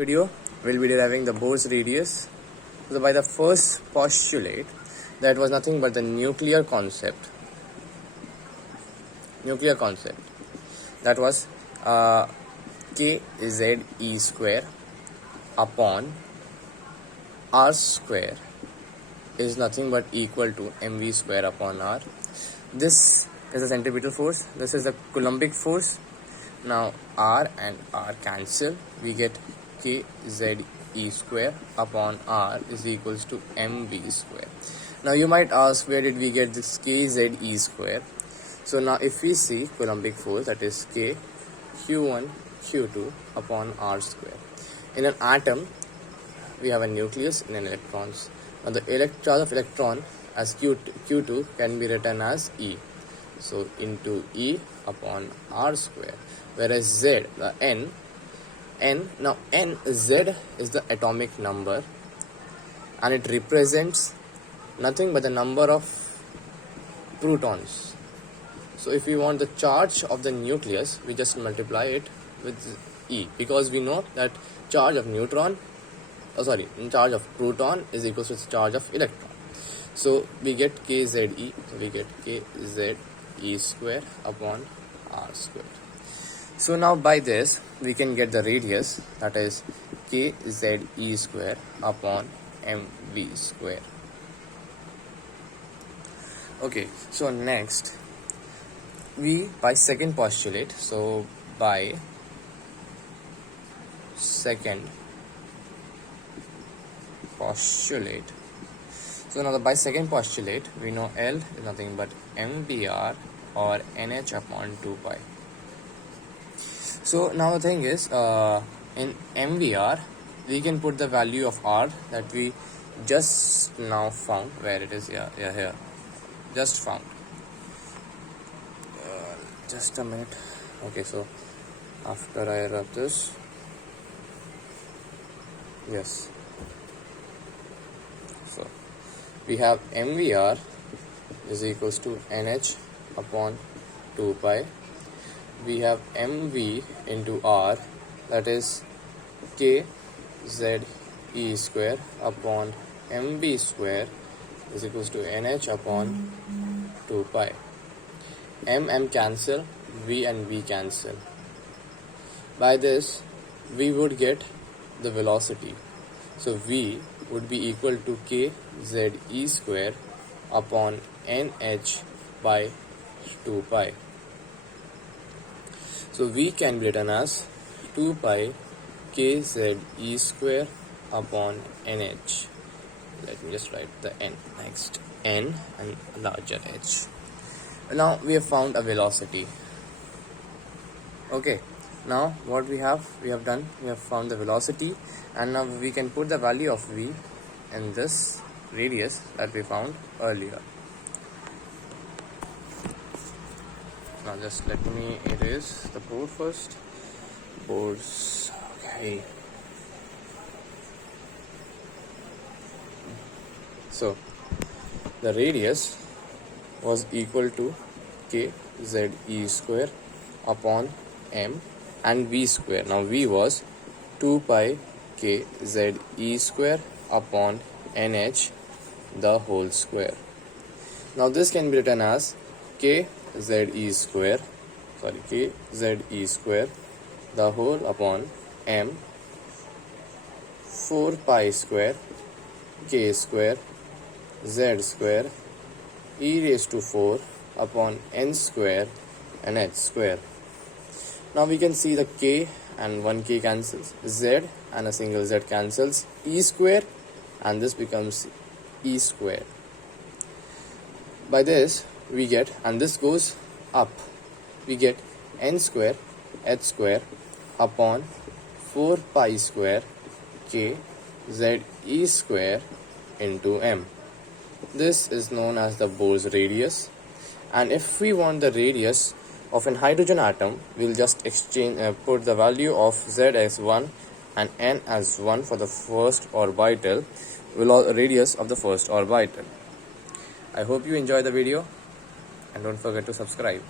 Video will be deriving the Bohr's radius. So by the first postulate, that was nothing but the nuclear concept. That was kZe square upon r square is nothing but equal to mv square upon r. This is the centripetal force. This is the Coulombic force. Now r and r cancel. We get kZe square upon r is equals to mv square. Now you might ask, where did we get this kZe square? So now if we see Coulombic force, that is k q1 q2 upon r square. In an atom we have a nucleus and an electrons. Now the charge of electron as q2 can be written as E. So into E upon r square. Whereas Z, the n, Z is the atomic number and it represents nothing but the number of protons. So if we want the charge of the nucleus, we just multiply it with E, because we know that charge of charge of proton is equal to the charge of electron. So we get kZe, kZe square upon r square. So now by this we can get the radius, that is kZe square upon mv square. Okay, so next we by second postulate. So by second postulate, so now by second postulate we know L is nothing but mvr or nh upon 2 pi. So now the thing is, in mvr we can put the value of r that we just now found. Where it is? Here just found. Just a minute. Okay, so after I rub this, yes, so we have mvr is equals to nh upon 2 pi. We have mv into r, that is kZe square upon mv square is equals to nh upon 2 pi. M cancel, v and v cancel. By this we would get the velocity. So v would be equal to kZe square upon nh by 2 pi. So v can be written as 2 pi kZe square upon nh. Let me just write the n next. N and larger h. Now we have found a velocity. Okay, now what we have done, we have found the velocity, and now we can put the value of v in this radius that we found earlier. Now just let me erase the board first. Boards, okay. So the radius was equal to kZe square upon m and v square. Now v was 2 pi kZe square upon nh the whole square. Now this can be written as kZe square the whole upon m 4 pi square k square z square e raised to 4 upon n square and h square. Now we can see the k and 1k cancels, z and a single z cancels, e square, and this becomes e square. By this we get, and this goes up, we get n square h square upon 4 pi square k z e square into m. This is known as the Bohr's radius, and if we want the radius of an hydrogen atom, we'll just put the value of z as 1 and n as 1 for the first orbital, radius of the first orbital. I hope you enjoy the video, and don't forget to subscribe.